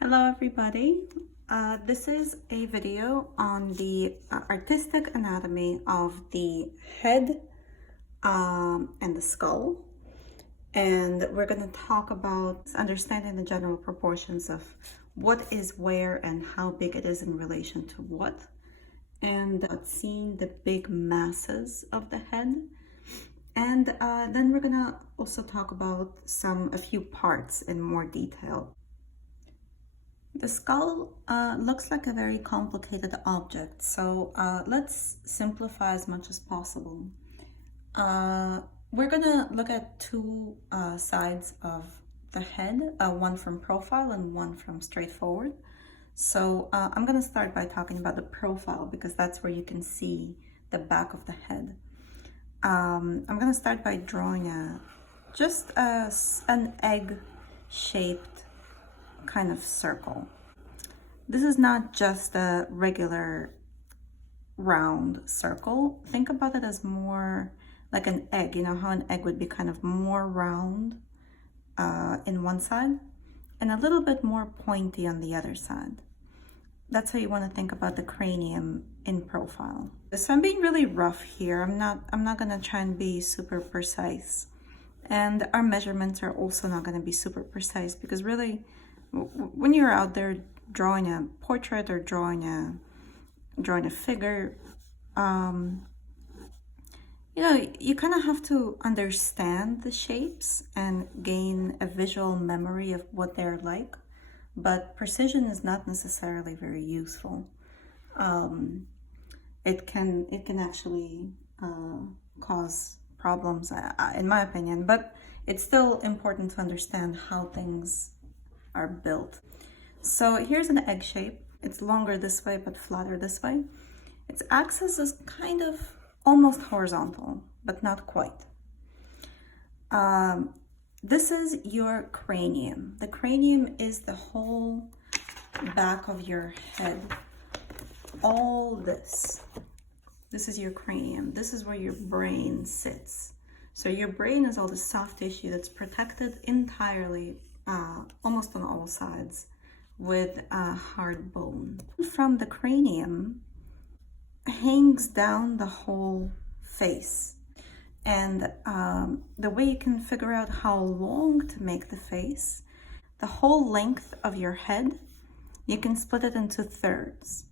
Hello everybody. This is a video on the artistic anatomy of the head and the skull. And we're going to talk about understanding the general proportions of what is where and how big it is in relation to what. And seeing the big masses of the head. And then we're going to also talk about a few parts in more detail. The skull looks like a very complicated object, so let's simplify as much as possible. We're gonna look at two sides of the head, one from profile and one from straightforward. So I'm gonna start by talking about the profile because that's where you can see the back of the head. I'm gonna start by drawing just an egg-shaped kind of circle. This is not just a regular round circle. Think about it as more like an egg. You know how an egg would be kind of more round in one side and a little bit more pointy on the other side. That's how you want to think about the cranium in profile. So I'm being really rough here. I'm not gonna try and be super precise. And our measurements are also not gonna be super precise because really when you're out there drawing a portrait or drawing a figure, you know, you kind of have to understand the shapes and gain a visual memory of what they're like, but precision is not necessarily very useful. It can actually cause problems, in my opinion, but it's still important to understand how things are built. So here's an egg shape. It's longer this way but flatter this way. Its axis is kind of almost horizontal, but not quite. This is your cranium. The cranium is the whole back of your head. All this. This is your cranium. This is where your brain sits. So your brain is all the soft tissue that's protected entirely, almost on all sides, with a hard bone. From the cranium hangs down the whole face. And the way you can figure out how long to make the face, the whole length of your head, you can split it into thirds.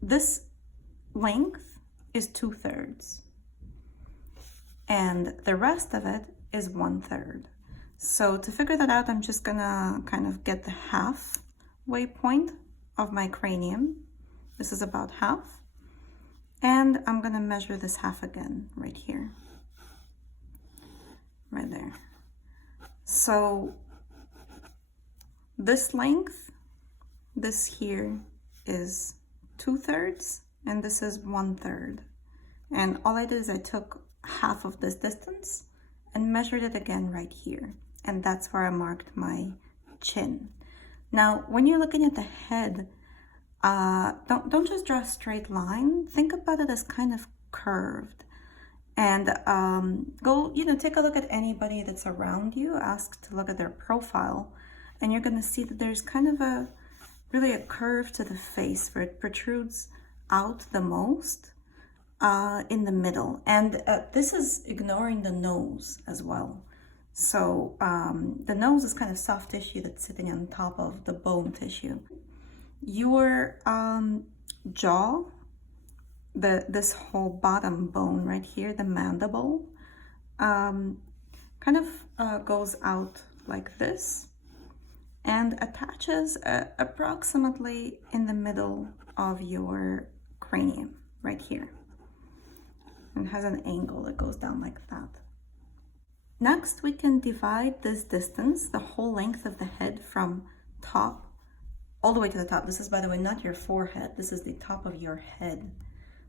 This length is 2/3. And the rest of it is 1/3. So to figure that out, I'm just gonna kind of get the halfway point of my cranium. This is about half. And I'm gonna measure this half again right here. Right there. So this length, this here is 2/3 and this is 1/3. And all I did is I took half of this distance and measured it again right here. And that's where I marked my chin. Now, when you're looking at the head, don't just draw a straight line. Think about it as kind of curved. And go, take a look at anybody that's around you. Ask to look at their profile. And you're gonna see that there's kind of really a curve to the face where it protrudes out the most in the middle. And this is ignoring the nose as well. So the nose is kind of soft tissue that's sitting on top of the bone tissue. Your jaw, this whole bottom bone right here, the mandible, kind of goes out like this and attaches approximately in the middle of your cranium right here. And has an angle that goes down like that. Next, we can divide this distance, the whole length of the head from top all the way to the top. This is, by the way, not your forehead. This is the top of your head,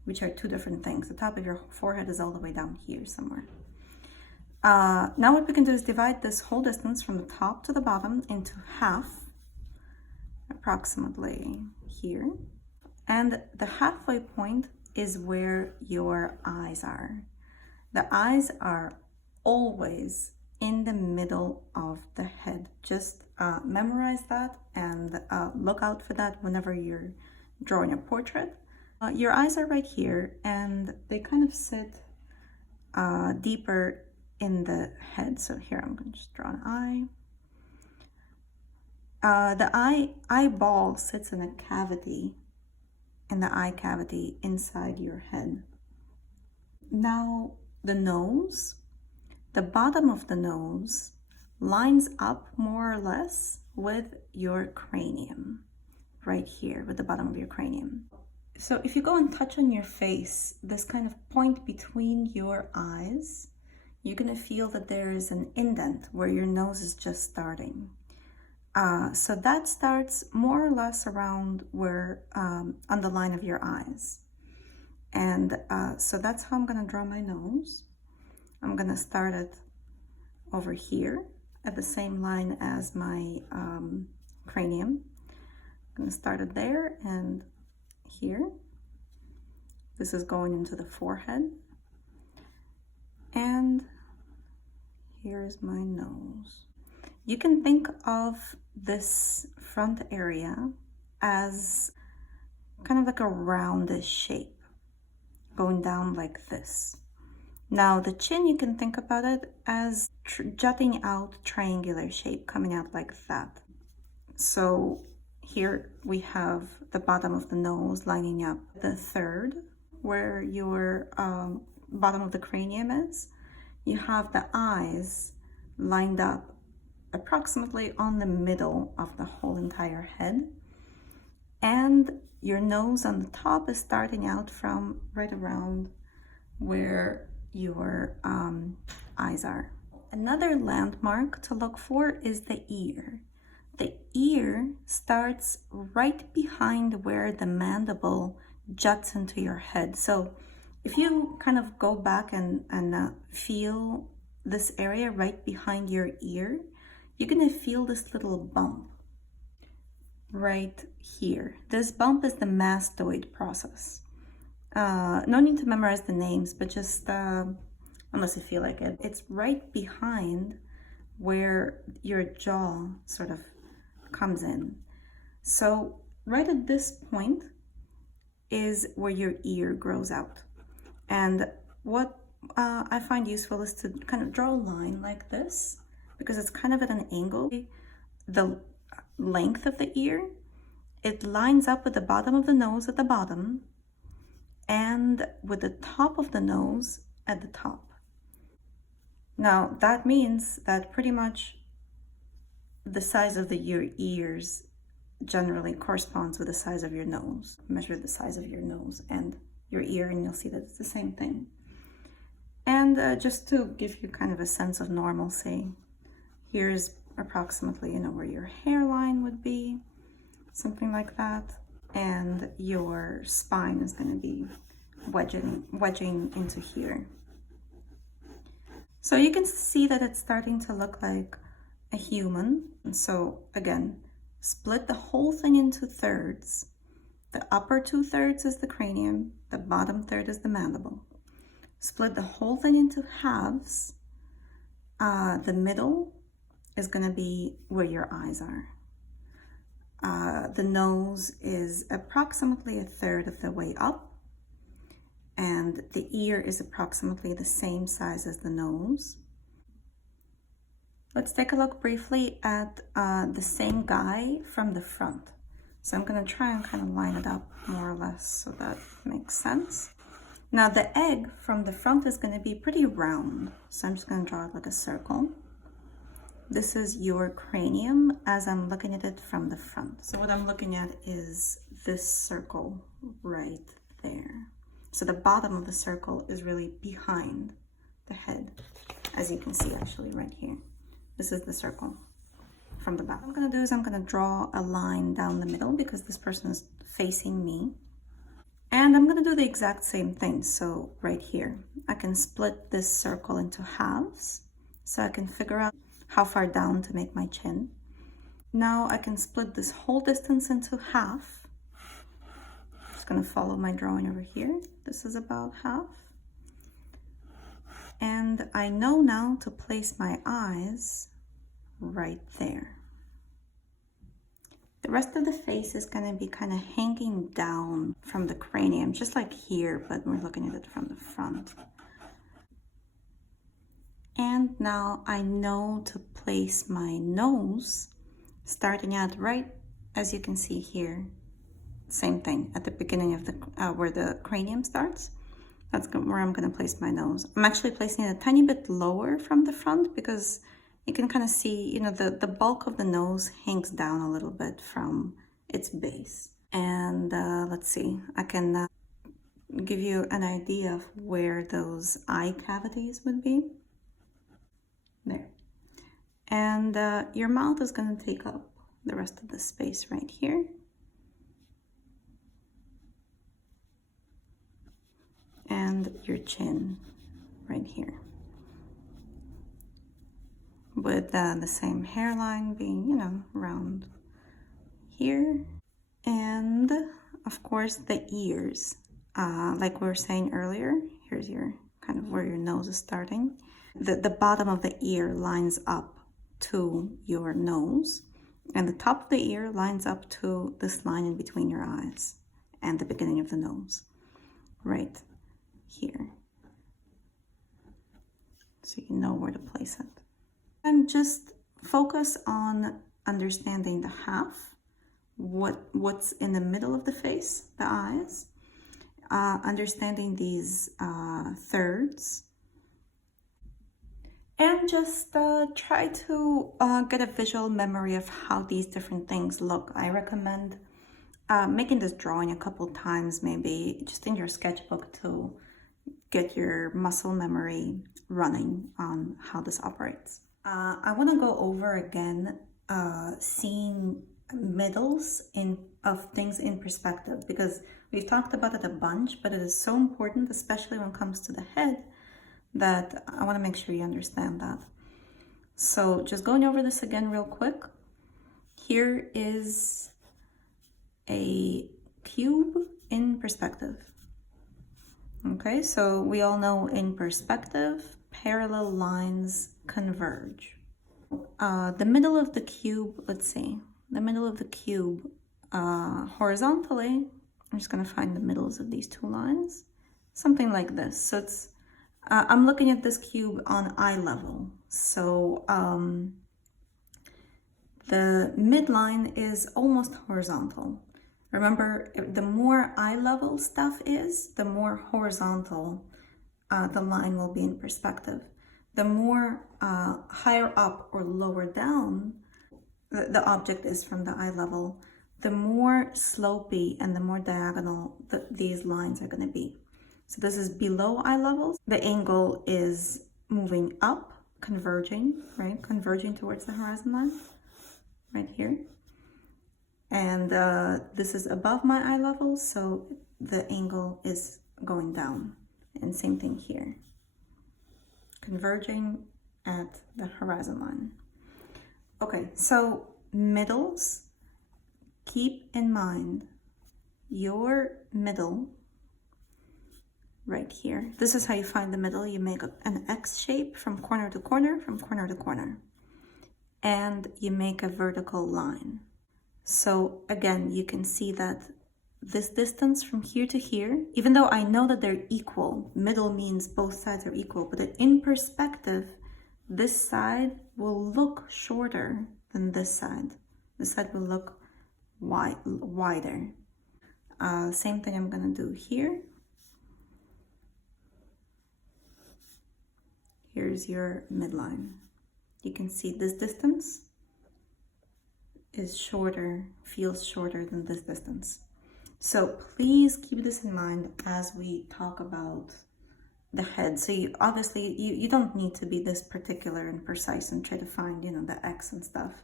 which are two different things. The top of your forehead is all the way down here somewhere. Now what we can do is divide this whole distance from the top to the bottom into half, approximately here. And the halfway point is where your eyes are. The eyes are always in the middle of the head, just memorize that and look out for that whenever you're drawing a portrait. Your eyes are right here, and they kind of sit deeper in the head. So here I'm going to just draw an eye. The eyeball sits in a cavity, in the eye cavity inside your head. Now the nose, the bottom of the nose lines up more or less with your cranium, right here with the bottom of your cranium. So if you go and touch on your face, this kind of point between your eyes, you're gonna feel that there is an indent where your nose is just starting. So that starts more or less around where, on the line of your eyes. And so that's how I'm gonna draw my nose. I'm gonna start it over here at the same line as my cranium. I'm gonna start it there and here. This is going into the forehead. And here is my nose. You can think of this front area as kind of like a roundish shape going down like this. Now the chin, you can think about it as jutting out triangular shape coming out like that. So here we have the bottom of the nose lining up the third where your bottom of the cranium is. You have the eyes lined up approximately on the middle of the whole entire head, and your nose on the top is starting out from right around where your eyes are. Another landmark to look for is the ear. The ear starts right behind where the mandible juts into your head. So if you kind of go back and feel this area right behind your ear, you're gonna feel this little bump right here. This bump is the mastoid process. No need to memorize the names, but just, unless you feel like it, it's right behind where your jaw sort of comes in. So right at this point is where your ear grows out. And what I find useful is to kind of draw a line like this, because it's kind of at an angle. The length of the ear, it lines up with the bottom of the nose at the bottom and with the top of the nose at the top. Now that means that pretty much the size of your ears generally corresponds with the size of your nose. Measure the size of your nose and your ear and you'll see that it's the same thing. And just to give you kind of a sense of normalcy, here's approximately, where your hairline would be, something like that. And your spine is going to be wedging into here. So you can see that it's starting to look like a human. And so again, split the whole thing into thirds. The upper 2/3 is the cranium, the bottom third is the mandible. Split the whole thing into halves. The middle is going to be where your eyes are. The nose is approximately 1/3 of the way up, and the ear is approximately the same size as the nose. Let's take a look briefly at the same guy from the front. So I'm going to try and kind of line it up more or less so that makes sense. Now the egg from the front is going to be pretty round, so I'm just going to draw it like a circle. This is your cranium as I'm looking at it from the front. So what I'm looking at is this circle right there. So the bottom of the circle is really behind the head, as you can see actually right here. This is the circle from the back. What I'm going to do is I'm going to draw a line down the middle because this person is facing me. And I'm going to do the exact same thing. So right here, I can split this circle into halves so I can figure out how far down to make my chin. Now I can split this whole distance into half. Just going to follow my drawing over here. This is about half. And I know now to place my eyes right there. The rest of the face is going to be kind of hanging down from the cranium, just like here, but we're looking at it from the front. And now I know to place my nose, starting out right as you can see here. Same thing at the beginning of the where the cranium starts. That's where I'm going to place my nose. I'm actually placing it a tiny bit lower from the front because you can kind of see, you know, the bulk of the nose hangs down a little bit from its base. And let's see, I can give you an idea of where those eye cavities would be. There. And your mouth is going to take up the rest of the space right here. And your chin right here. With the same hairline being, you know, around here. And of course the ears. Like we were saying earlier, here's your kind of where your nose is starting. The bottom of the ear lines up to your nose, and the top of the ear lines up to this line in between your eyes and the beginning of the nose, right here. So you know where to place it. And just focus on understanding the half, what's in the middle of the face, the eyes, understanding these thirds, and just try to get a visual memory of how these different things look. I recommend making this drawing a couple times, maybe just in your sketchbook, to get your muscle memory running on how this operates. I want to go over again seeing middles of things in perspective, because we've talked about it a bunch, but it is so important, especially when it comes to the head, that I want to make sure you understand that. So just going over this again real quick. Here is a cube in perspective. Okay, so we all know in perspective, parallel lines converge. The middle of the cube, let's see, the middle of the cube horizontally, I'm just going to find the middles of these two lines, something like this. So it's I'm looking at this cube on eye level. So the midline is almost horizontal. Remember, the more eye level stuff is, the more horizontal the line will be in perspective. The more higher up or lower down the object is from the eye level, the more slopey and the more diagonal these lines are going to be. So this is below eye level. The angle is moving up, converging, right? Converging towards the horizon line, right here. And this is above my eye level, so the angle is going down. And same thing here. Converging at the horizon line. Okay, so middles, keep in mind your middle right here. This is how you find the middle. You make an X shape from corner to corner, from corner to corner. And you make a vertical line. So again, you can see that this distance from here to here, even though I know that they're equal, middle means both sides are equal, but in perspective, this side will look shorter than this side. This side will look wider. Same thing I'm gonna do here. Here's your midline. You can see this distance is shorter, feels shorter than this distance. So please keep this in mind as we talk about the head. So you don't need to be this particular and precise and try to find, you know, the X and stuff,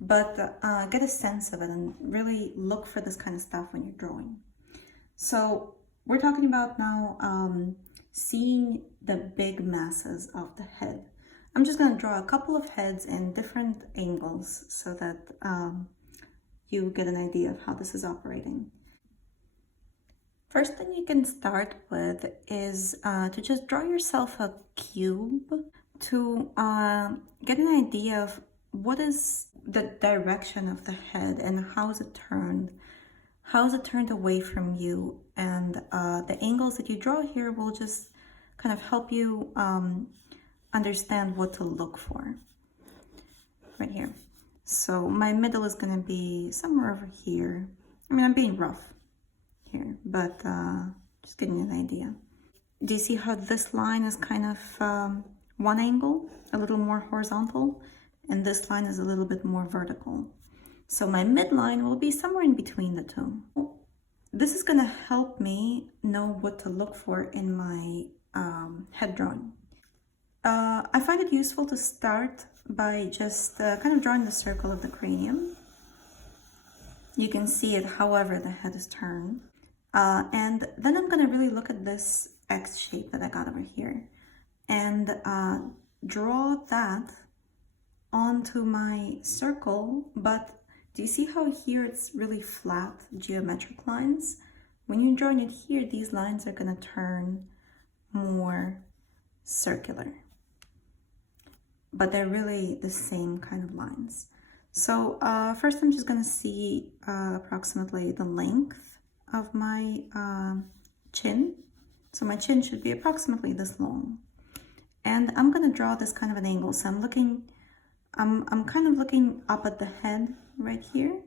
but get a sense of it and really look for this kind of stuff when you're drawing. So we're talking about now seeing the big masses of the head. I'm just going to draw a couple of heads in different angles so that you get an idea of how this is operating. First thing you can start with is to just draw yourself a cube to get an idea of what is the direction of the head and how is it turned? How is it turned away from you? And the angles that you draw here will just kind of help you understand what to look for right here. So my middle is going to be somewhere over here. I mean, I'm being rough here, but just getting an idea. Do you see how this line is kind of one angle, a little more horizontal, and this line is a little bit more vertical? So my midline will be somewhere in between the two. This is going to help me know what to look for in my head drawing. I find it useful to start by just kind of drawing the circle of the cranium. You can see it however the head is turned. And then I'm going to really look at this X shape that I got over here and draw that onto my circle. But do you see how here it's really flat geometric lines? When you're drawing it here, these lines are going to turn more circular, but they're really the same kind of lines. So first I'm just going to see approximately the length of my chin. So my chin should be approximately this long. And I'm going to draw this kind of an angle. So I'm kind of looking up at the head right here.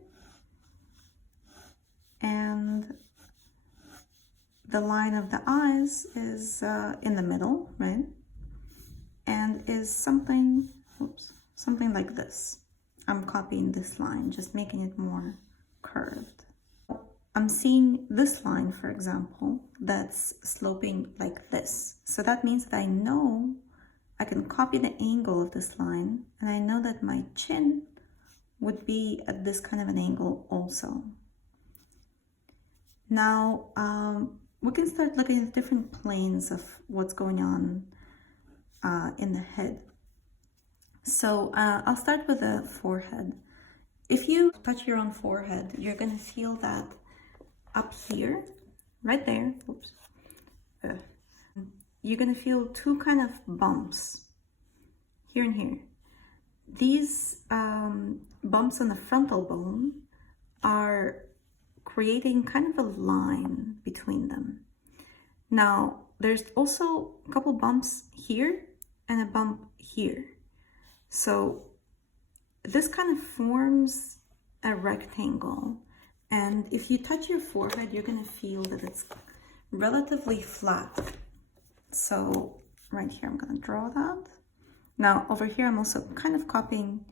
And the line of the eyes is in the middle, right? And is something like this. I'm copying this line, just making it more curved. I'm seeing this line, for example, that's sloping like this. So that means that I know I can copy the angle of this line, and I know that my chin would be at this kind of an angle also. Now, we can start looking at different planes of what's going on in the head. So I'll start with the forehead. If you touch your own forehead, you're going to feel that up here, right there, you're going to feel two kind of bumps, here and here. These bumps on the frontal bone are creating kind of a line between them. Now, there's also a couple bumps here and a bump here. So this kind of forms a rectangle. And if you touch your forehead, you're going to feel that it's relatively flat. So right here, I'm going to draw that. Now over here, I'm also kind of copying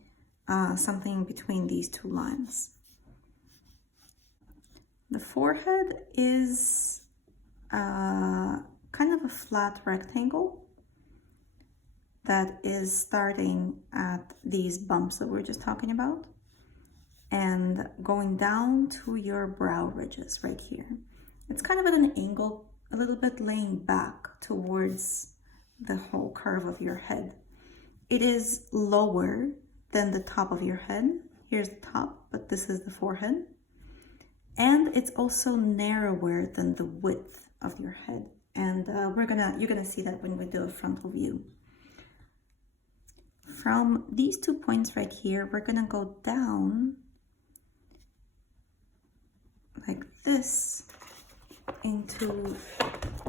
something between these two lines. The forehead is kind of a flat rectangle that is starting at these bumps that we were just talking about and going down to your brow ridges right here. It's kind of at an angle, a little bit laying back towards the whole curve of your head. It is lower than the top of your head. Here's the top, but this is the forehead. And it's also narrower than the width of your head. And you're gonna see that when we do a frontal view. From these 2 points right here, we're gonna go down like this into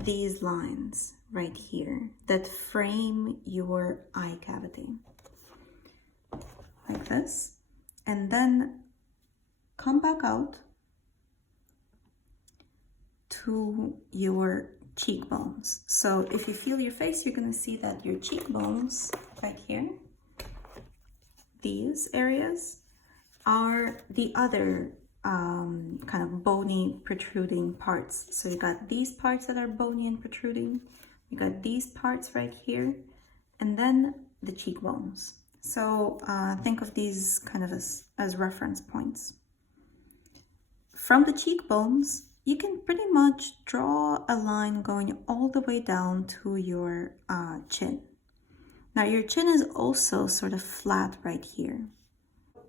these lines right here that frame your eye cavity, like this, and then come back out to your cheekbones. So if you feel your face, you're going to see that your cheekbones right here, these areas, are the other kind of bony protruding parts. So you got these parts that are bony and protruding, you got these parts right here, and then the cheekbones. So think of these kind of as reference points. From the cheekbones, you can pretty much draw a line going all the way down to your chin. Now your chin is also sort of flat right here.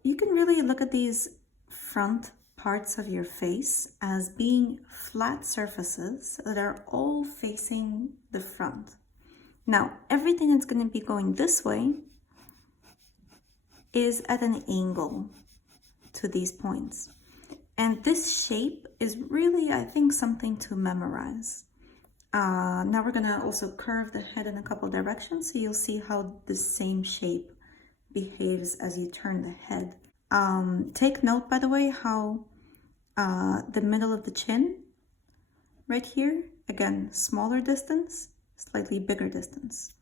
You can really look at these front parts of your face as being flat surfaces that are all facing the front. Now, everything that's going to be going this way is at an angle to these points. And this shape is really, I think, something to memorize. Now we're gonna also curve the head in a couple directions, so you'll see how the same shape behaves as you turn the head. Take note, by the way, how the middle of the chin, right here, again, smaller distance, slightly bigger distance.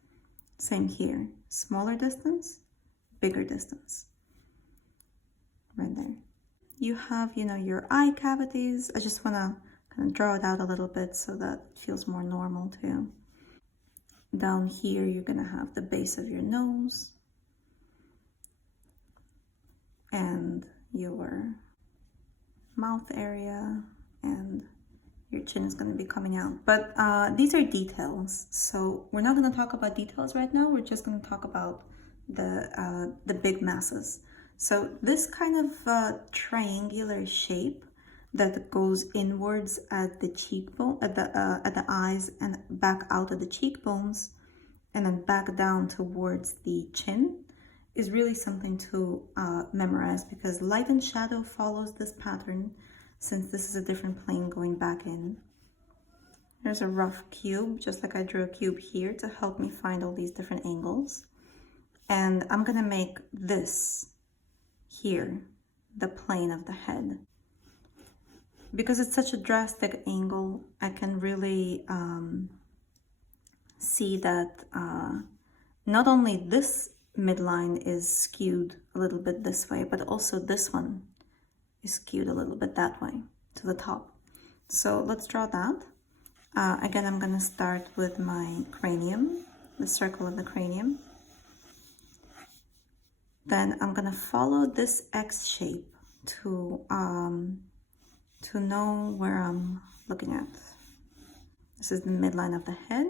Same here, smaller distance, bigger distance, right there. You have, your eye cavities. I just want to kind of draw it out a little bit so that it feels more normal too. Down here, you're going to have the base of your nose and your mouth area, and your chin is going to be coming out. But these are details, so we're not going to talk about details right now. We're just going to talk about the big masses. So this kind of triangular shape that goes inwards at the cheekbone, at the eyes, and back out of the cheekbones, and then back down towards the chin, is really something to memorize, because light and shadow follows this pattern, since this is a different plane going back in. There's a rough cube, just like I drew a cube here to help me find all these different angles. And I'm gonna make this here the plane of the head. Because it's such a drastic angle, I can really see that not only this midline is skewed a little bit this way, but also this one is skewed a little bit that way to the top. So let's draw that. Again, I'm going to start with my cranium, the circle of the cranium. Then I'm going to follow this X shape to know where I'm looking at. This is the midline of the head,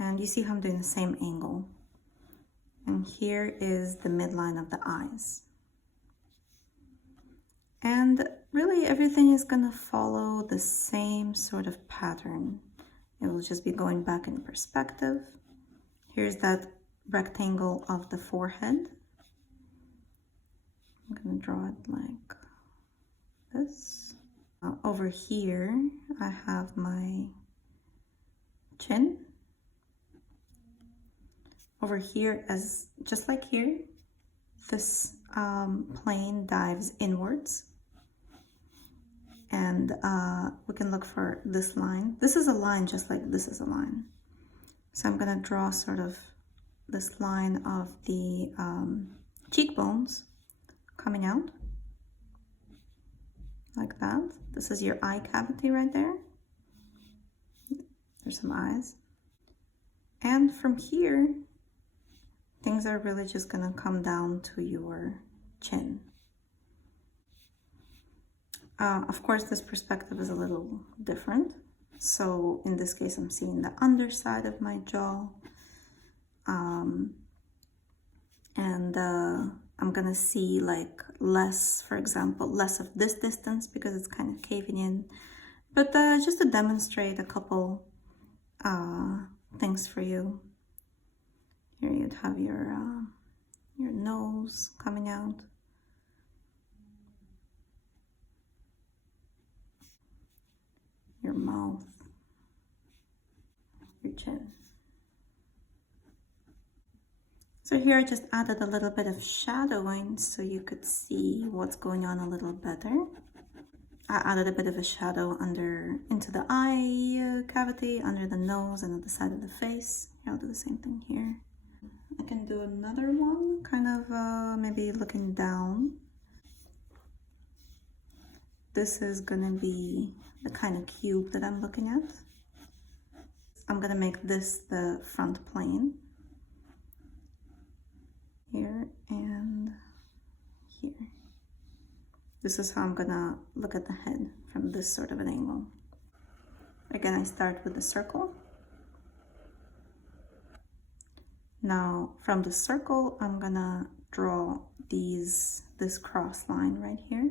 and you see how I'm doing the same angle. And here is the midline of the eyes. And really everything is going to follow the same sort of pattern. It will just be going back in perspective. Here's that rectangle of the forehead. I'm going to draw it like this. Over here, I have my chin. Over here, as just like here, this plane dives inwards. And we can look for this line. This is a line just like this is a line. So I'm going to draw sort of this line of the cheekbones coming out like that. This is your eye cavity right there. There's some eyes. And from here, things are really just going to come down to your chin. Of course, this perspective is a little different. So in this case, I'm seeing the underside of my jaw. I'm gonna see like less, for example, less of this distance because it's kind of caving in. But just to demonstrate a couple things for you. Here you'd have your nose coming out. Your mouth, your chin. So here I just added a little bit of shadowing so you could see what's going on a little better. I added a bit of a shadow into the eye cavity, under the nose, and at the side of the face. I'll do the same thing here. I can do another one, kind of maybe looking down. This is gonna be the kind of cube that I'm looking at. I'm gonna make this the front plane. Here and here. This is how I'm gonna look at the head from this sort of an angle. Again, I start with the circle. Now from the circle, I'm gonna draw this cross line right here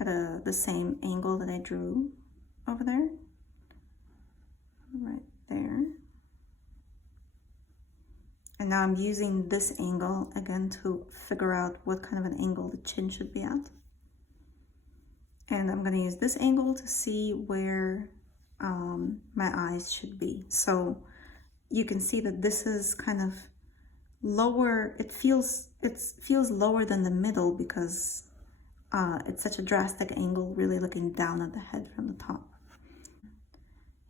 at the same angle that I drew over there, right there. And now I'm using this angle again to figure out what kind of an angle the chin should be at. And I'm going to use this angle to see where my eyes should be. So you can see that this is kind of lower. It feels lower than the middle because it's such a drastic angle, really looking down at the head from the top.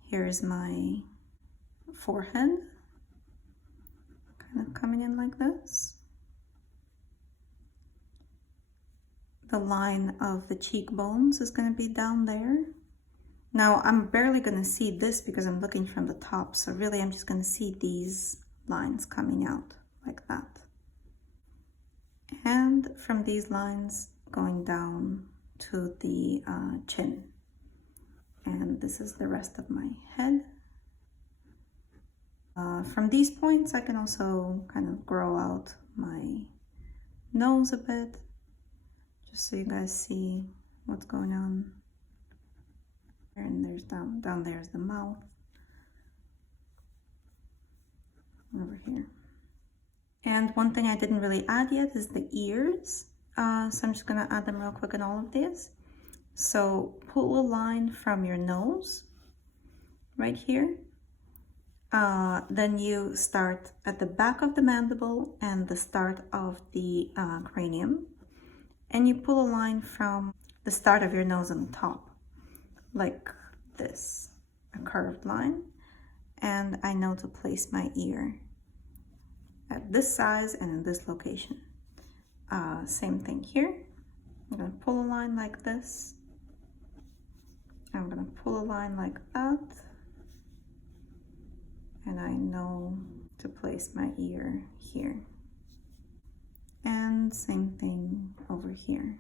Here's my forehead, kind of coming in like this. The line of the cheekbones is going to be down there. Now I'm barely going to see this because I'm looking from the top, so really I'm just going to see these lines coming out like that. And from these lines going down to the chin. And this is the rest of my head. From these points I can also kind of grow out my nose a bit, just so you guys see what's going on. And there's down there's the mouth. Over here. And one thing I didn't really add yet is the ears. So I'm just gonna add them real quick in all of these. So pull a line from your nose right here. Then you start at the back of the mandible and the start of the cranium. And you pull a line from the start of your nose on the top, like this, a curved line. And I know to place my ear at this size and in this location. Same thing here. I'm gonna pull a line like this. I'm gonna pull a line like that. And I know to place my ear here. And same thing over here.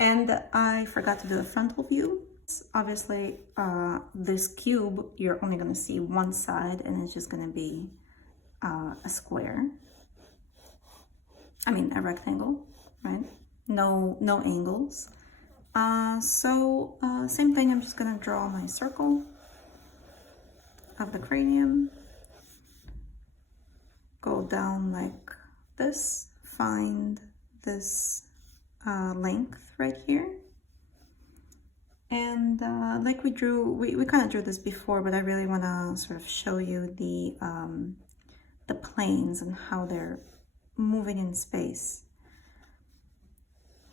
And I forgot to do the frontal view. Obviously, this cube, you're only gonna see one side and it's just gonna be a square. I mean, a rectangle, right? No angles. Same thing, I'm just gonna draw my circle of the cranium, go down like this, find this length right here. And like we kind of drew this before, but I really want to sort of show you the planes and how they're moving in space.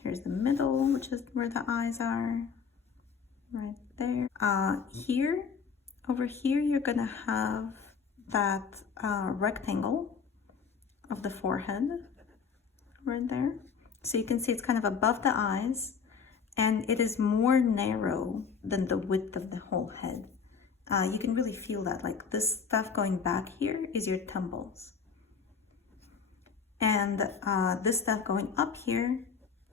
Here's the middle, which is where the eyes are, right there. Here, over here, you're gonna have that rectangle of the forehead right there. So you can see it's kind of above the eyes, and it is more narrow than the width of the whole head. You can really feel that, like this stuff going back here is your temples. And this stuff going up here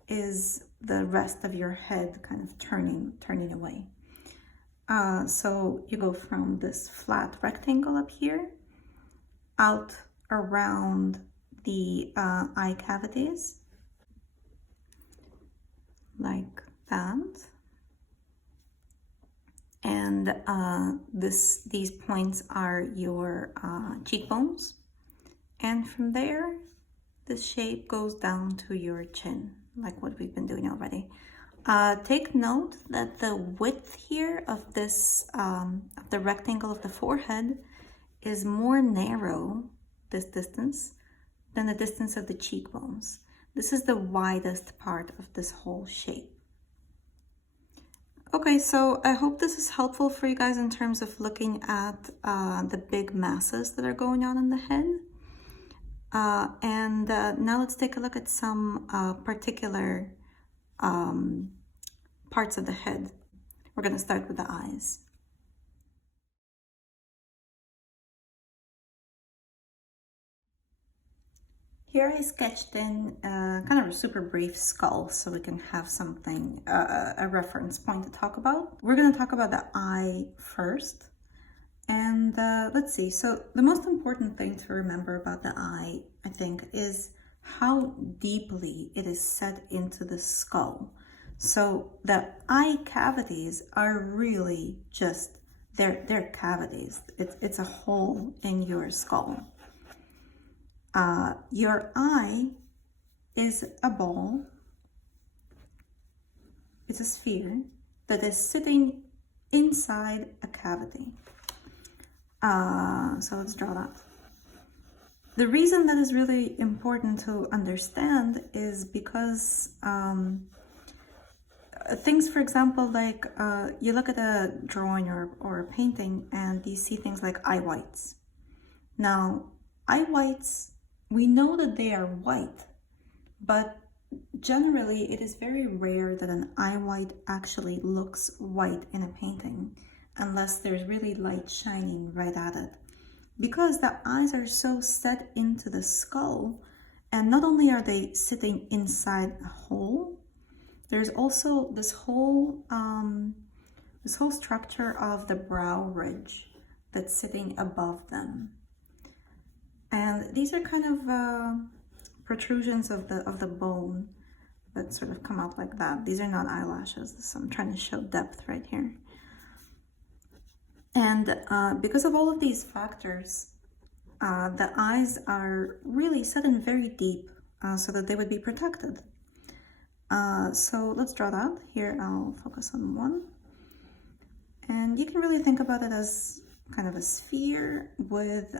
is the rest of your head kind of turning away. So you go from this flat rectangle up here out around the eye cavities like that. And these points are your cheekbones. And from there, the shape goes down to your chin, like what we've been doing already. Take note that the width here of this, of the rectangle of the forehead is more narrow, this distance, than the distance of the cheekbones. This is the widest part of this whole shape. Okay, so I hope this is helpful for you guys in terms of looking at the big masses that are going on in the head. Now let's take a look at some particular parts of the head. We're going to start with the eyes. Here I sketched in kind of a super brief skull so we can have something, a reference point to talk about. We're going to talk about the eye first. And let's see, so the most important thing to remember about the eye, I think, is how deeply it is set into the skull. So the eye cavities are really just, they're cavities. It's a hole in your skull. Your eye is a ball, it's a sphere that is sitting inside a cavity. So let's draw that. The reason that is really important to understand is because things, for example, like you look at a drawing or a painting and you see things like eye whites. Now, eye whites, we know that they are white, but generally it is very rare that an eye white actually looks white in a painting unless there's really light shining right at it. Because the eyes are so set into the skull, and not only are they sitting inside a hole, there's also this whole structure of the brow ridge that's sitting above them. And these are kind of protrusions of the bone that sort of come out like that. These are not eyelashes. I'm trying to show depth right here. And because of all of these factors, the eyes are really set in very deep so that they would be protected. So let's draw that. Here I'll focus on one. And you can really think about it as kind of a sphere with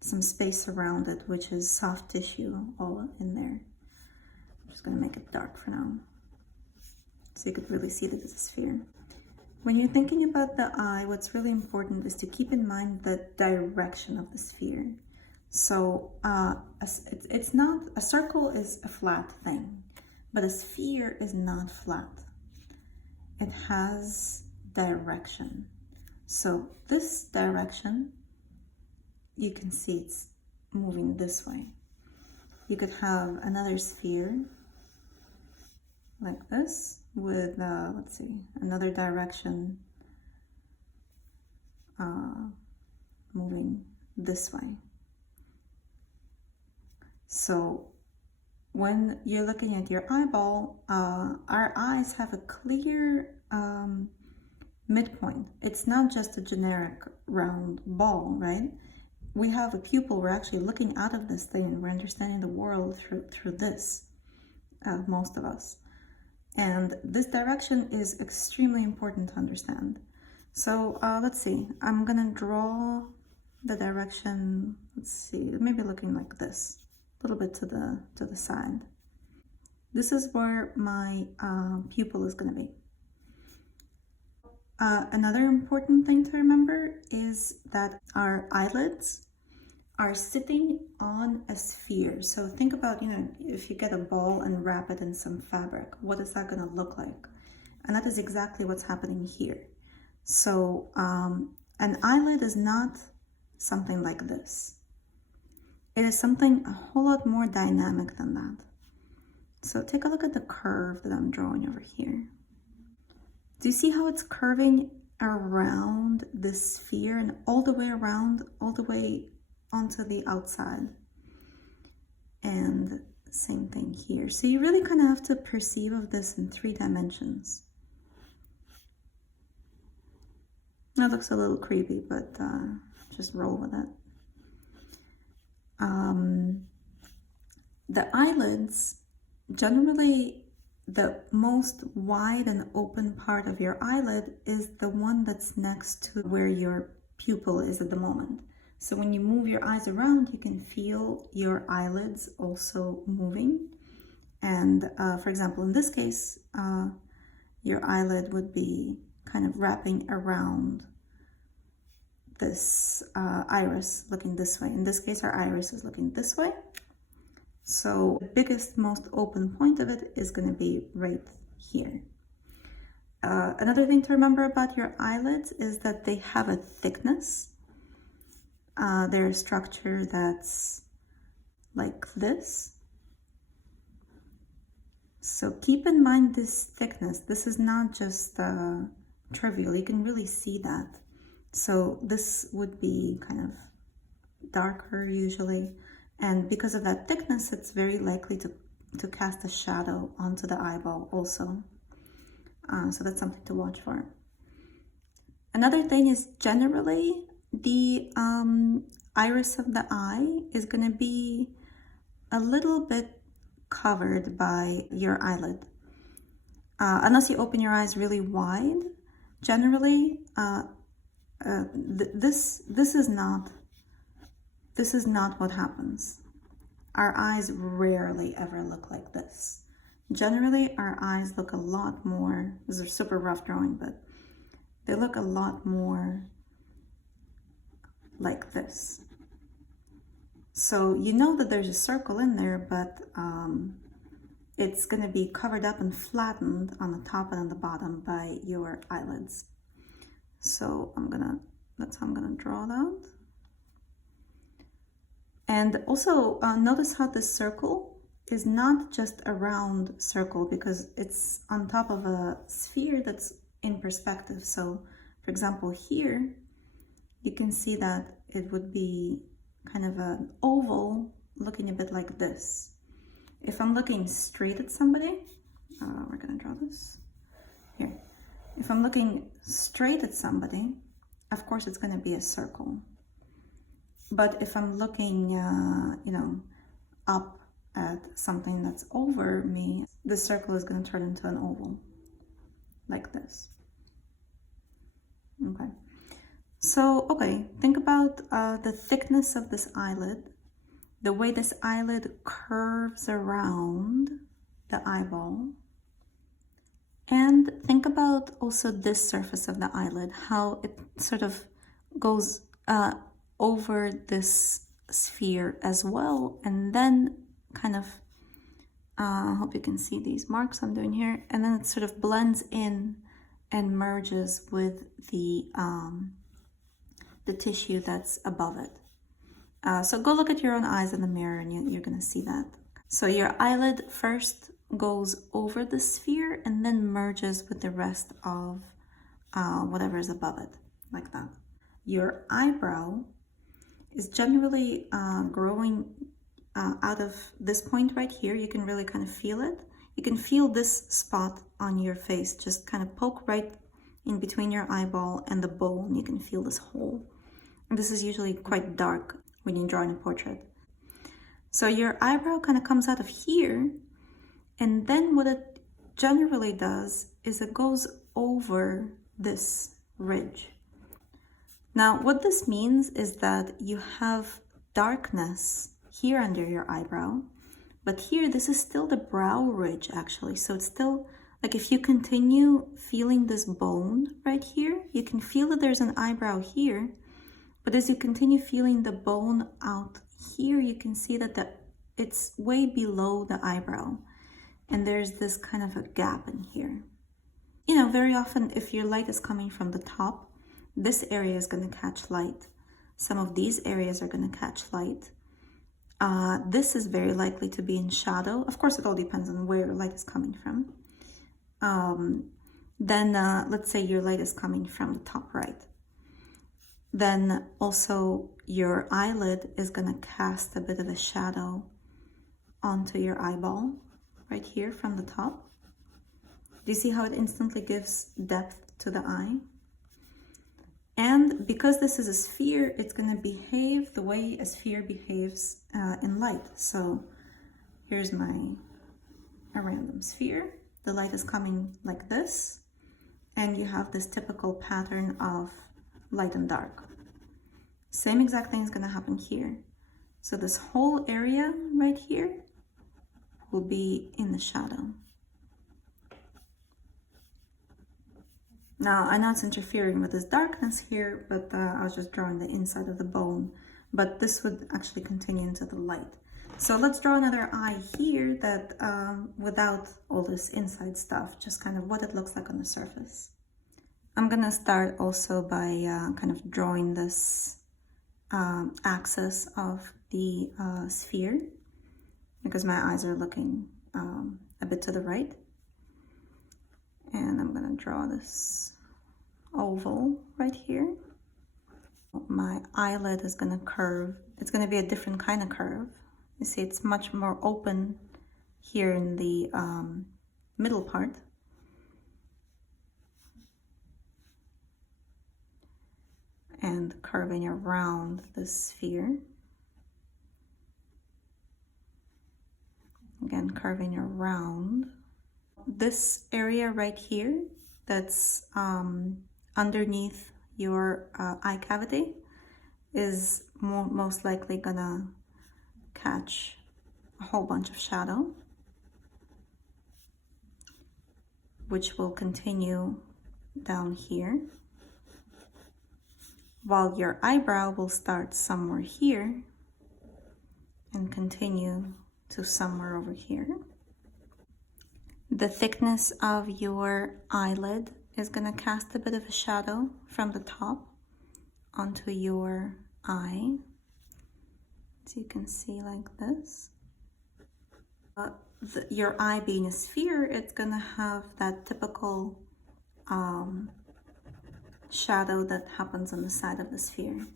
some space around it, which is soft tissue all in there. I'm just going to make it dark for now, so you could really see that it's a sphere. When you're thinking about the eye, what's really important is to keep in mind the direction of the sphere. So it's not, a circle is a flat thing, but a sphere is not flat. It has direction. So this direction, you can see it's moving this way. You could have another sphere like this with, let's see, another direction moving this way. So when you're looking at your eyeball, our eyes have a clear midpoint. It's not just a generic round ball, right? We have a pupil. We're actually looking out of this thing, and we're understanding the world through this, most of us. And this direction is extremely important to understand. So let's see, I'm gonna draw the direction, let's see, maybe looking like this, a little bit to the side. This is where my pupil is gonna be. Another important thing to remember is that our eyelids are sitting on a sphere. So think about, if you get a ball and wrap it in some fabric, what is that going to look like? And that is exactly what's happening here. So an eyelid is not something like this. It is something a whole lot more dynamic than that. So take a look at the curve that I'm drawing over here. Do you see how it's curving around this sphere and all the way around, all the way onto the outside? And same thing here. So you really kind of have to perceive of this in 3 dimensions. That looks a little creepy, but just roll with it. The eyelids, generally the most wide and open part of your eyelid is the one that's next to where your pupil is at the moment. So when you move your eyes around, you can feel your eyelids also moving. And for example, in this case, your eyelid would be kind of wrapping around this iris, looking this way. In this case, our iris is looking this way. So the biggest, most open point of it is going to be right here. Another thing to remember about your eyelids is that they have a thickness. They're a structure that's like this. So keep in mind this thickness. This is not just trivial. You can really see that. So this would be kind of darker usually. And because of that thickness, it's very likely to cast a shadow onto the eyeball also. So that's something to watch for. Another thing is generally the iris of the eye is going to be a little bit covered by your eyelid. Unless you open your eyes really wide, generally, this is not what happens. Our eyes rarely ever look like this. Generally, our eyes look a lot more, this is a super rough drawing, but they look a lot more like this. So you know that there's a circle in there, but it's going to be covered up and flattened on the top and on the bottom by your eyelids. So that's how I'm gonna draw that. And also notice how this circle is not just a round circle, because it's on top of a sphere that's in perspective. So for example, here you can see that it would be kind of an oval looking a bit like this. If I'm looking straight at somebody, we're gonna draw this here. If I'm looking straight at somebody, of course it's gonna be a circle. But if I'm looking, you know, up at something that's over me, the circle is gonna turn into an oval, like this. Okay. So, okay, think about the thickness of this eyelid, the way this eyelid curves around the eyeball. And think about also this surface of the eyelid, how it sort of goes over this sphere as well, and then kind of, I hope you can see these marks I'm doing here, and then it sort of blends in and merges with the tissue that's above it. So go look at your own eyes in the mirror and you're gonna see that. So your eyelid first goes over the sphere and then merges with the rest of whatever is above it, like that. Your eyebrow is generally growing out of this point right here. You can really kind of feel it. You can feel this spot on your face, just kind of poke right in between your eyeball and the bone. You can feel this hole. And this is usually quite dark when you're drawing a portrait. So your eyebrow kind of comes out of here, and then what it generally does is it goes over this ridge. Now, what this means is that you have darkness here under your eyebrow, but here, this is still the brow ridge actually. So it's still, like if you continue feeling this bone right here, you can feel that there's an eyebrow here, but as you continue feeling the bone out here, you can see that it's way below the eyebrow. And there's this kind of a gap in here. You know, very often if your light is coming from the top, this area is going to catch light. Some of these areas are going to catch light. This is very likely to be in shadow. Of course, it all depends on where light is coming from. Then let's say your light is coming from the top right. Then also your eyelid is going to cast a bit of a shadow onto your eyeball right here from the top. Do you see how it instantly gives depth to the eye? And because this is a sphere, it's going to behave the way a sphere behaves in light. So here's a random sphere. The light is coming like this, and you have this typical pattern of light and dark. Same exact thing is going to happen here. So this whole area right here will be in the shadow. Now, I know it's interfering with this darkness here, but I was just drawing the inside of the bone, but this would actually continue into the light. So let's draw another eye here that without all this inside stuff, just kind of what it looks like on the surface. I'm gonna start also by kind of drawing this axis of the sphere, because my eyes are looking a bit to the right. And I'm gonna draw this oval right here. My eyelid is gonna curve. It's gonna be a different kind of curve. You see, it's much more open here in the middle part. and curving around the sphere. Again, curving around. This area right here that's underneath your eye cavity is most likely gonna catch a whole bunch of shadow, which will continue down here, while your eyebrow will start somewhere here and continue to somewhere over here. The thickness of your eyelid is going to cast a bit of a shadow from the top onto your eye. So you can see like this. Your eye being a sphere, it's going to have that typical shadow that happens on the side of the sphere.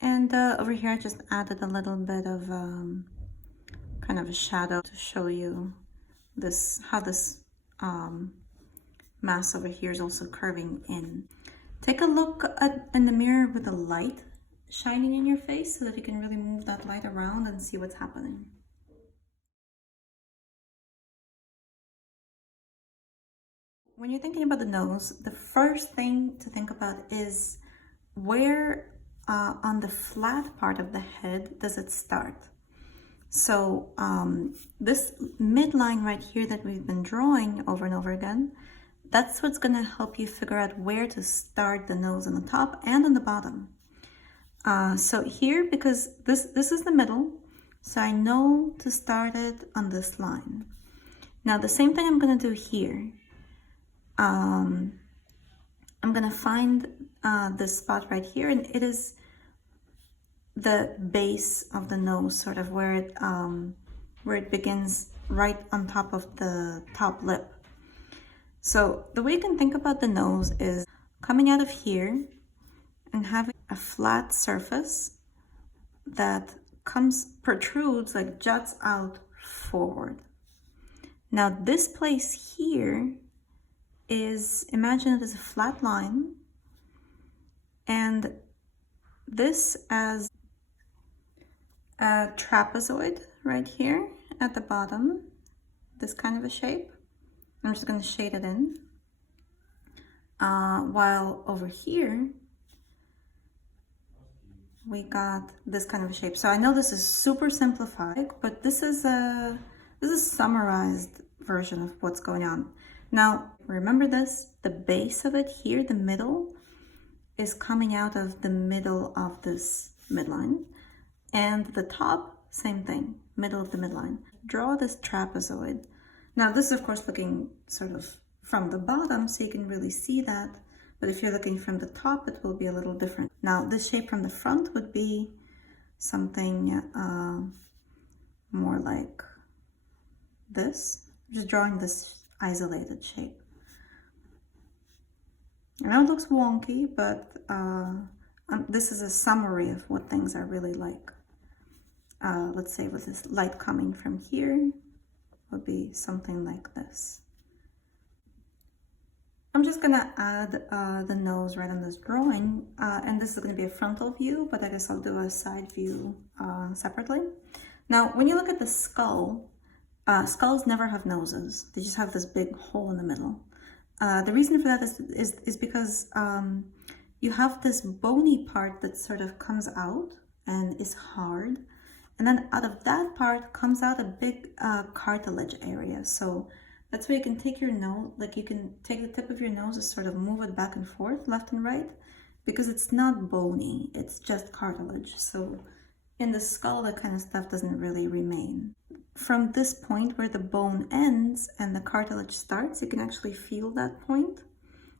And over here I just added a little bit of kind of a shadow to show you this, how this mass over here is also curving in. Take a look in the mirror with the light shining in your face so that you can really move that light around and see what's happening. When you're thinking about the nose, the first thing to think about is where on the flat part of the head does it start? So this midline right here that we've been drawing over and over again, that's what's going to help you figure out where to start the nose on the top and on the bottom. So here, because this is the middle, so I know to start it on this line. Now the same thing I'm going to do here. I'm going to find this spot right here, and it is the base of the nose, sort of where it begins right on top of the top lip. So the way you can think about the nose is coming out of here and having a flat surface that protrudes, like juts out forward. Now this place here is, imagine it as a flat line, and this as a trapezoid right here at the bottom, this kind of a shape. I'm just going to shade it in. While over here, we got this kind of a shape. So I know this is super simplified, but this is a summarized version of what's going on. Now, remember this, the base of it here, the middle, is coming out of the middle of this midline. And the top, same thing, middle of the midline. Draw this trapezoid. Now this is of course looking sort of from the bottom, so you can really see that. But if you're looking from the top, it will be a little different. Now this shape from the front would be something more like this. I'm just drawing this isolated shape. I know it looks wonky, but this is a summary of what things are really like. Let's say with this light coming from here, would be something like this. I'm just gonna add the nose right on this drawing, and this is gonna be a frontal view, but I guess I'll do a side view separately. Now, when you look at the skull, skulls never have noses. They just have this big hole in the middle. The reason for that is because you have this bony part that sort of comes out and is hard. And then out of that part comes out a big cartilage area. So that's where you can take your nose, like you can take the tip of your nose and sort of move it back and forth, left and right, because it's not bony, it's just cartilage. So in the skull, that kind of stuff doesn't really remain. From this point where the bone ends and the cartilage starts, you can actually feel that point.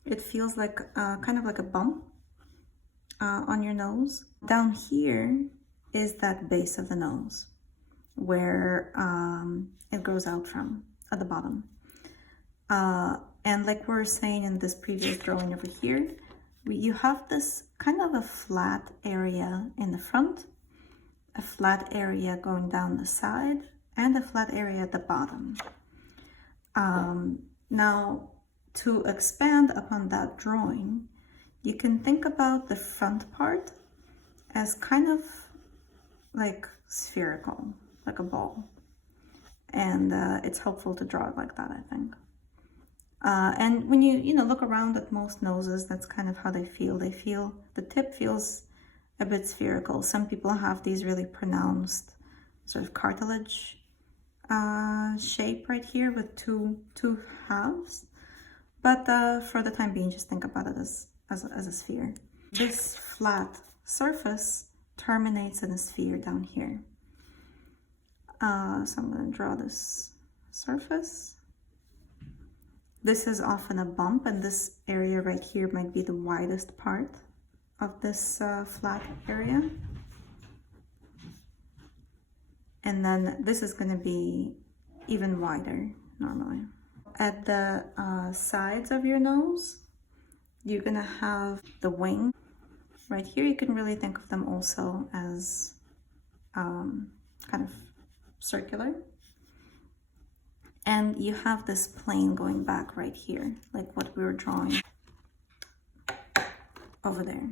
It feels like kind of like a bump on your nose. Down here is that base of the nose where it grows out from at the bottom. And like we were saying in this previous drawing over here, you have this kind of a flat area in the front, a flat area going down the side, and a flat area at the bottom. Now, to expand upon that drawing, you can think about the front part as kind of like spherical, like a ball. And it's helpful to draw it like that, I think. And when you look around at most noses, that's kind of how they feel. The tip feels a bit spherical. Some people have these really pronounced sort of cartilage shape right here with two halves. But for the time being, just think about it as a sphere. This flat surface terminates in a sphere down here. So I'm going to draw this surface. This is often a bump, and this area right here might be the widest part of this flat area. And then this is going to be even wider normally. At the sides of your nose, you're going to have the wing. Right here, you can really think of them also as kind of circular. And you have this plane going back right here, like what we were drawing over there.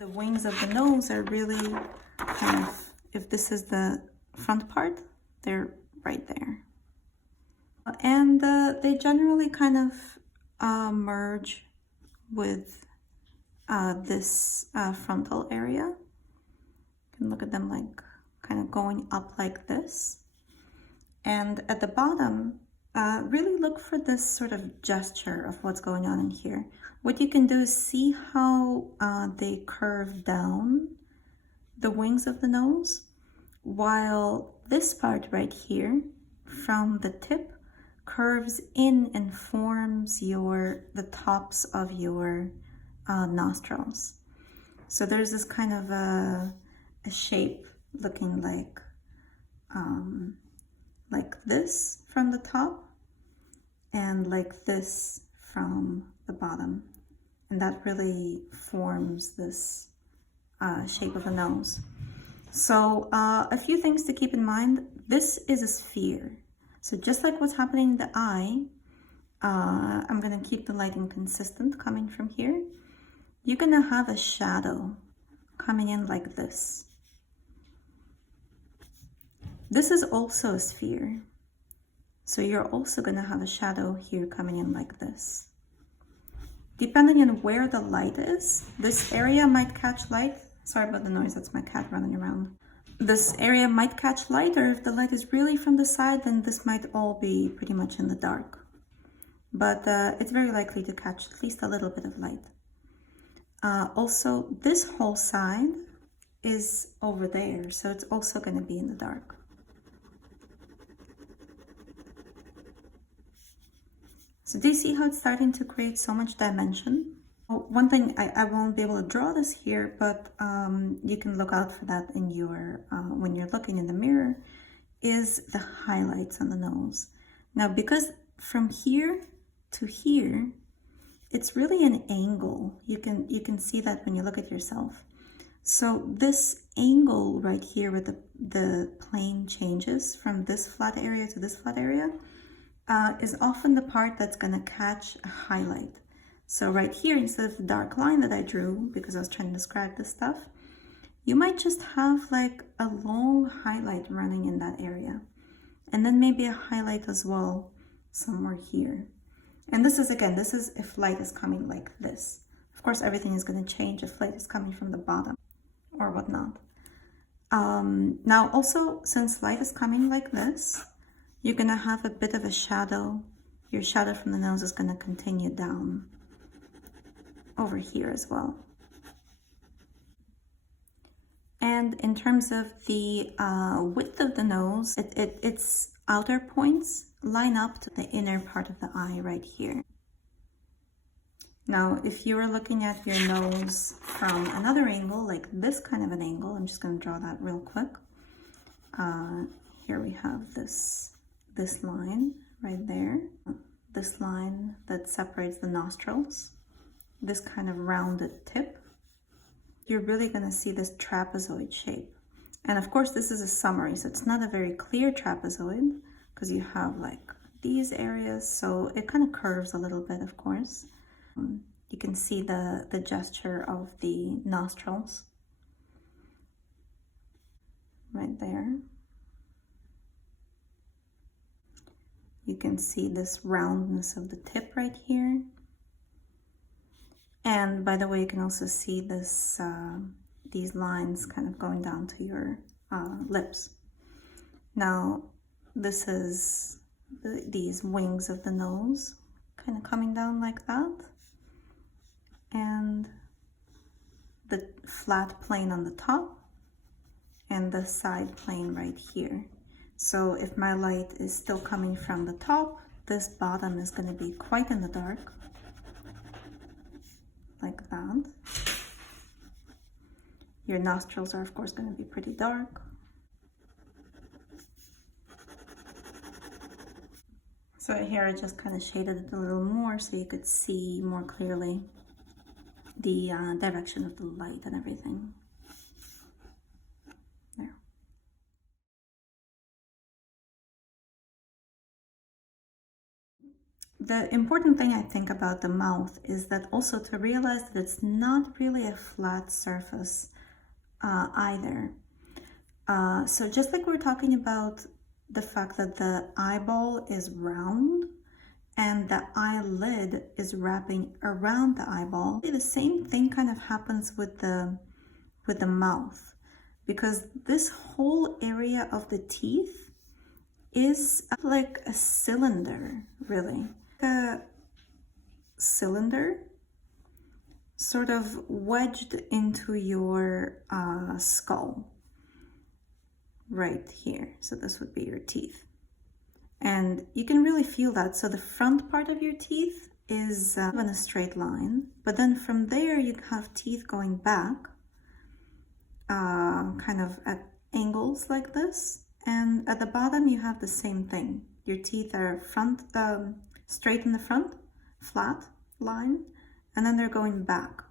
The wings of the nose are really kind of, if this is the front part, they're right there. And they generally kind of merge with this frontal area. You can look at them like kind of going up like this. And at the bottom, really look for this sort of gesture of what's going on in here. What you can do is see how they curve down the wings of the nose, while this part right here from the tip curves in and forms the tops of your nostrils. So there's this kind of a shape looking like this from the top and like this from the bottom. And that really forms this shape of a nose. So a few things to keep in mind. This is a sphere. So just like what's happening in the eye, I'm going to keep the lighting consistent coming from here. You're going to have a shadow coming in like this. This is also a sphere. So you're also going to have a shadow here coming in like this. Depending on where the light is, this area might catch light. Sorry about the noise, that's my cat running around. This area might catch light, or if the light is really from the side, then this might all be pretty much in the dark. But it's very likely to catch at least a little bit of light. Also, this whole side is over there, so it's also going to be in the dark. So do you see how it's starting to create so much dimension? One thing, I won't be able to draw this here, but you can look out for that in your when you're looking in the mirror, is the highlights on the nose. Now, because from here to here, it's really an angle. You can see that when you look at yourself. So this angle right here with the plane changes from this flat area to this flat area is often the part that's going to catch a highlight. So right here, instead of the dark line that I drew, because I was trying to describe this stuff, you might just have like a long highlight running in that area. And then maybe a highlight as well somewhere here. And this is if light is coming like this. Of course, everything is going to change if light is coming from the bottom or whatnot. Now also, since light is coming like this, you're going to have a bit of a shadow. Your shadow from the nose is going to continue down over here as well. And in terms of the width of the nose, its outer points line up to the inner part of the eye right here. Now, if you were looking at your nose from another angle, like this kind of an angle, I'm just going to draw that real quick. Here we have this line right there, this line that separates the nostrils, this kind of rounded tip. You're really going to see this trapezoid shape. And of course, this is a summary, so it's not a very clear trapezoid because you have like these areas, so it kind of curves a little bit, of course. You can see the gesture of the nostrils right there. You can see this roundness of the tip right here. And by the way, you can also see this these lines kind of going down to your lips. Now, this is these wings of the nose kind of coming down like that. And the flat plane on the top and the side plane right here. So if my light is still coming from the top, this bottom is going to be quite in the dark, like that. Your nostrils are of course going to be pretty dark. So here I just kind of shaded it a little more so you could see more clearly the direction of the light and everything. There. The important thing I think about the mouth is that also to realize that it's not really a flat surface either. So just like we're talking about the fact that the eyeball is round and the eyelid is wrapping around the eyeball, the same thing kind of happens with the mouth, because this whole area of the teeth is like a cylinder, really. A cylinder sort of wedged into your skull right here. So this would be your teeth. And you can really feel that. So the front part of your teeth is in a straight line, but then from there you have teeth going back, kind of at angles like this. And at the bottom you have the same thing. Your teeth are straight in the front, flat line, and then they're going back.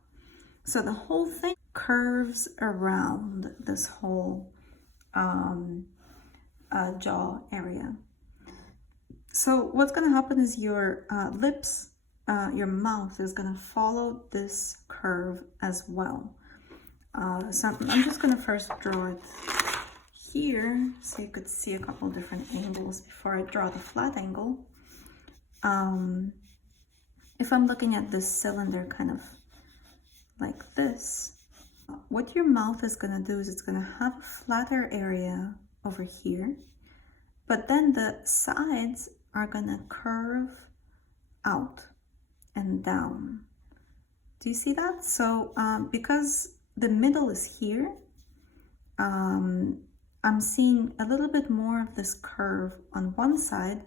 So the whole thing curves around this whole jaw area. So what's going to happen is your lips, your mouth is going to follow this curve as well. So I'm just going to first draw it here so you could see a couple of different angles before I draw the flat angle. If I'm looking at this cylinder kind of like this, what your mouth is going to do is it's going to have a flatter area over here, but then the sides are going to curve out and down. Do you see that? So because the middle is here, I'm seeing a little bit more of this curve on one side,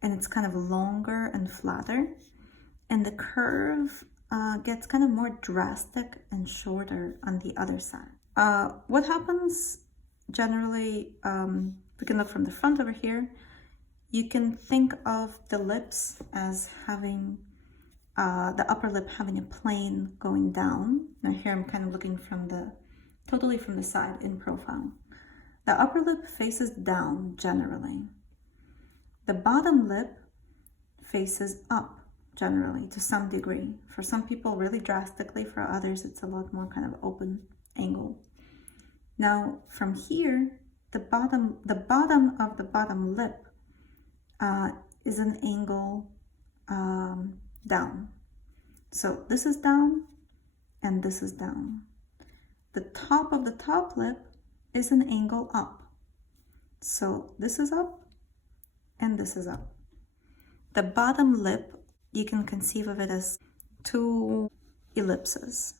and it's kind of longer and flatter, and the curve gets kind of more drastic and shorter on the other side. What happens generally, we can look from the front over here. You can think of the lips as having the upper lip having a plane going down. Now here I'm kind of looking totally from the side in profile. The upper lip faces down generally. The bottom lip faces up generally to some degree. For some people really drastically, for others it's a lot more kind of open angle. Now from here, the bottom of the bottom lip is an angle down. So this is down and this is down. The top of the top lip is an angle up. So this is up and this is up. The bottom lip, you can conceive of it as two ellipses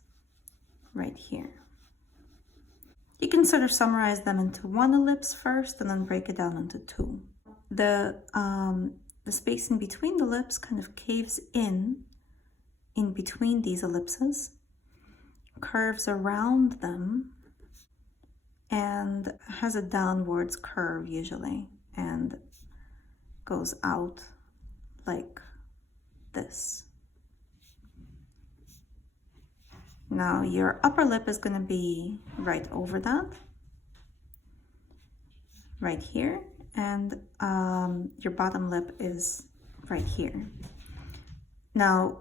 right here. You can sort of summarize them into one ellipse first and then break it down into two. The space in between the lips kind of caves in between these ellipses, curves around them, and has a downwards curve usually, and goes out like this. Now your upper lip is going to be right over that, right here, and your bottom lip is right here. Now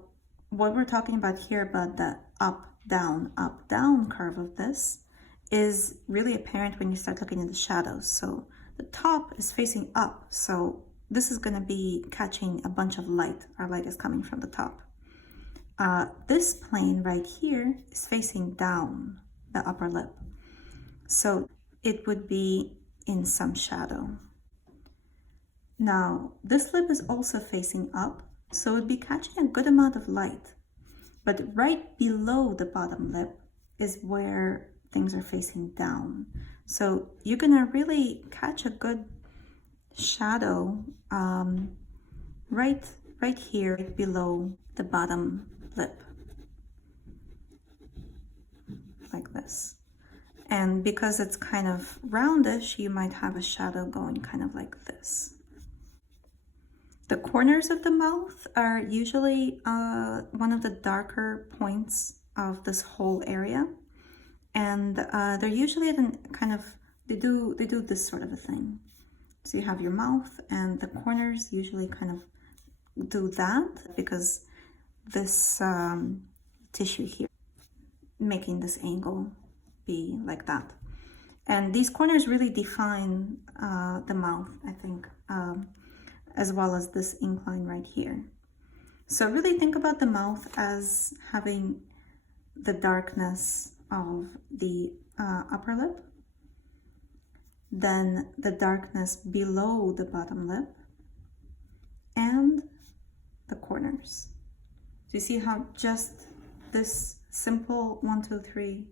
what we're talking about here, about the up, down curve of this, is really apparent when you start looking at the shadows. So the top is facing up, so this is going to be catching a bunch of light. Our light is coming from the top. This plane right here is facing down, the upper lip. So it would be in some shadow. Now, this lip is also facing up, so it would be catching a good amount of light. But right below the bottom lip is where things are facing down. So you're gonna really catch a good shadow right here, right below the bottom lip, like this. And because it's kind of roundish, you might have a shadow going kind of like this. The corners of the mouth are usually one of the darker points of this whole area. And they're usually kind of, they do this sort of a thing. So you have your mouth, and the corners usually kind of do that because this tissue here making this angle be like that. And these corners really define the mouth, I think, as well as this incline right here. So really think about the mouth as having the darkness of the upper lip, then the darkness below the bottom lip, and the corners. So you see how just this simple 1, 2, 3,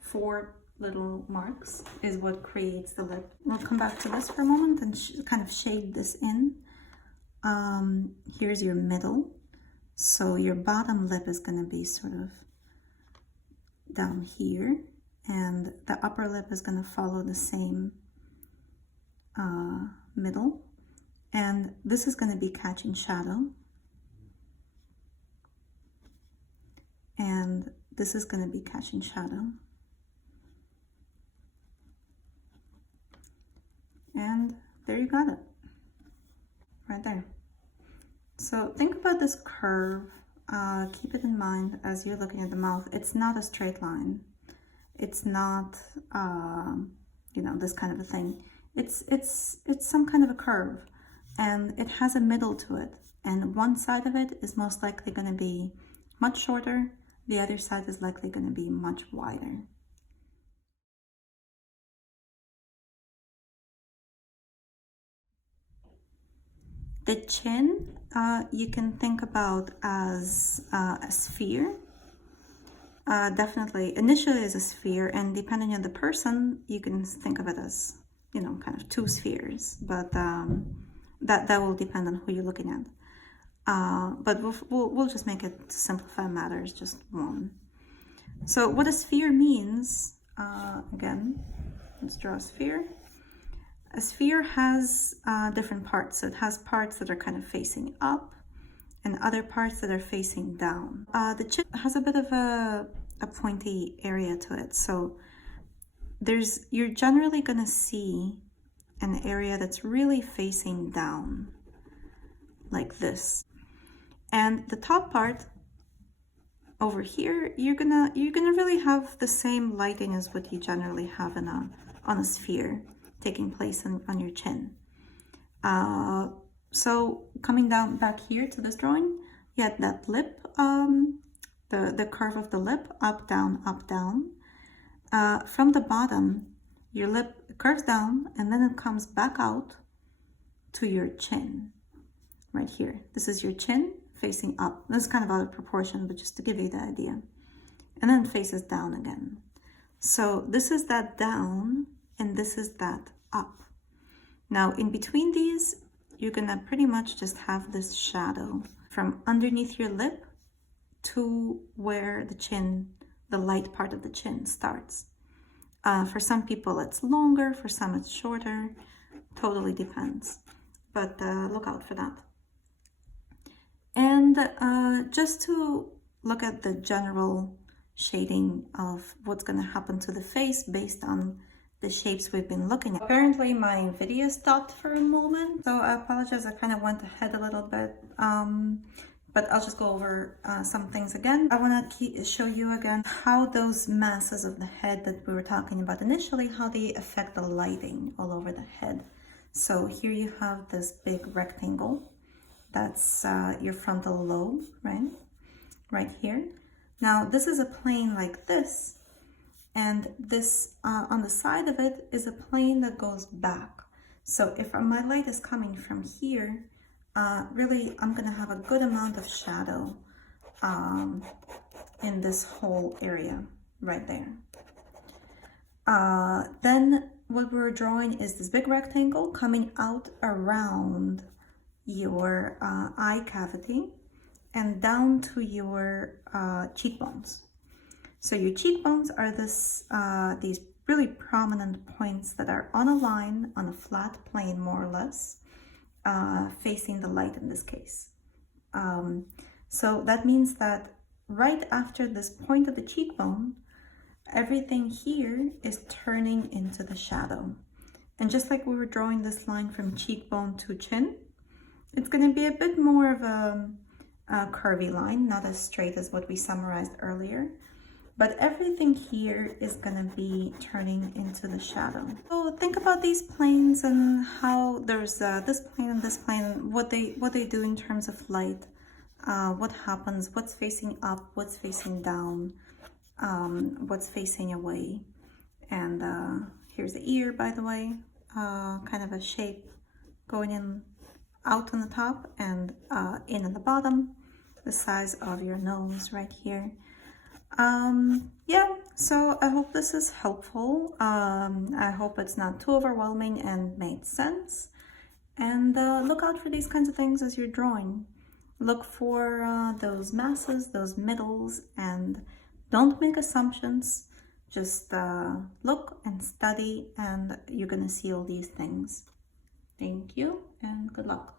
4 little marks is what creates the lip. We'll come back to this for a moment and kind of shade this in. Here's your middle. So your bottom lip is going to be sort of down here, and the upper lip is going to follow the same middle, and this is going to be catching shadow, and this is going to be catching shadow, and there you got it, right there. So think about this curve. Keep it in mind as you're looking at the mouth. It's not a straight line. It's not, you know, this kind of a thing. It's some kind of a curve, and it has a middle to it. And one side of it is most likely going to be much shorter. The other side is likely going to be much wider. The chin, you can think about as a sphere. Definitely, initially as a sphere, and depending on the person, you can think of it as, you know, kind of 2 spheres. But that will depend on who you're looking at. But we'll just make it, to simplify matters, just 1. So what a sphere means, again, let's draw a sphere. A sphere has different parts. So it has parts that are kind of facing up and other parts that are facing down. The chin has a bit of a pointy area to it. So you're generally going to see an area that's really facing down, like this. And the top part over here, you're gonna really have the same lighting as what you generally have on a sphere taking place on your chin. So coming down back here to this drawing, you had that lip, the curve of the lip, up, down, up, down. From the bottom, your lip curves down, and then it comes back out to your chin, right here. This is your chin facing up. This is kind of out of proportion, but just to give you the idea. And then it faces down again. So this is that down, and this is that up. Now, in between these, you're gonna pretty much just have this shadow from underneath your lip to where the chin, the light part of the chin starts. For some people it's longer, for some it's shorter, totally depends. But look out for that. And just to look at the general shading of what's gonna happen to the face based on the shapes we've been looking at. Apparently my video stopped for a moment, so I apologize, I kind of went ahead a little bit. but I'll just go over some things again. I want to show you again how those masses of the head that we were talking about initially, how they affect the lighting all over the head. So here you have this big rectangle. That's your frontal lobe, right? Right here. Now this is a plane like this, and this on the side of it is a plane that goes back. So if my light is coming from here, really, I'm gonna have a good amount of shadow in this whole area right there. Then what we're drawing is this big rectangle coming out around your eye cavity and down to your cheekbones. So your cheekbones are these really prominent points that are on a line, on a flat plane more or less, facing the light in this case. So that means that right after this point of the cheekbone, everything here is turning into the shadow. And just like we were drawing this line from cheekbone to chin, it's going to be a bit more of a curvy line, not as straight as what we summarized earlier. But everything here is going to be turning into the shadow. So think about these planes and how there's this plane and this plane, what they do in terms of light, what happens, what's facing up, what's facing down, what's facing away. And here's the ear, by the way, kind of a shape going in out on the top and in on the bottom, the size of your nose right here. Yeah, so I hope this is helpful. I hope it's not too overwhelming and made sense. And look out for these kinds of things as you're drawing. Look for those masses, those middles, and don't make assumptions. Just look and study, and you're gonna see all these things. Thank you, and good luck.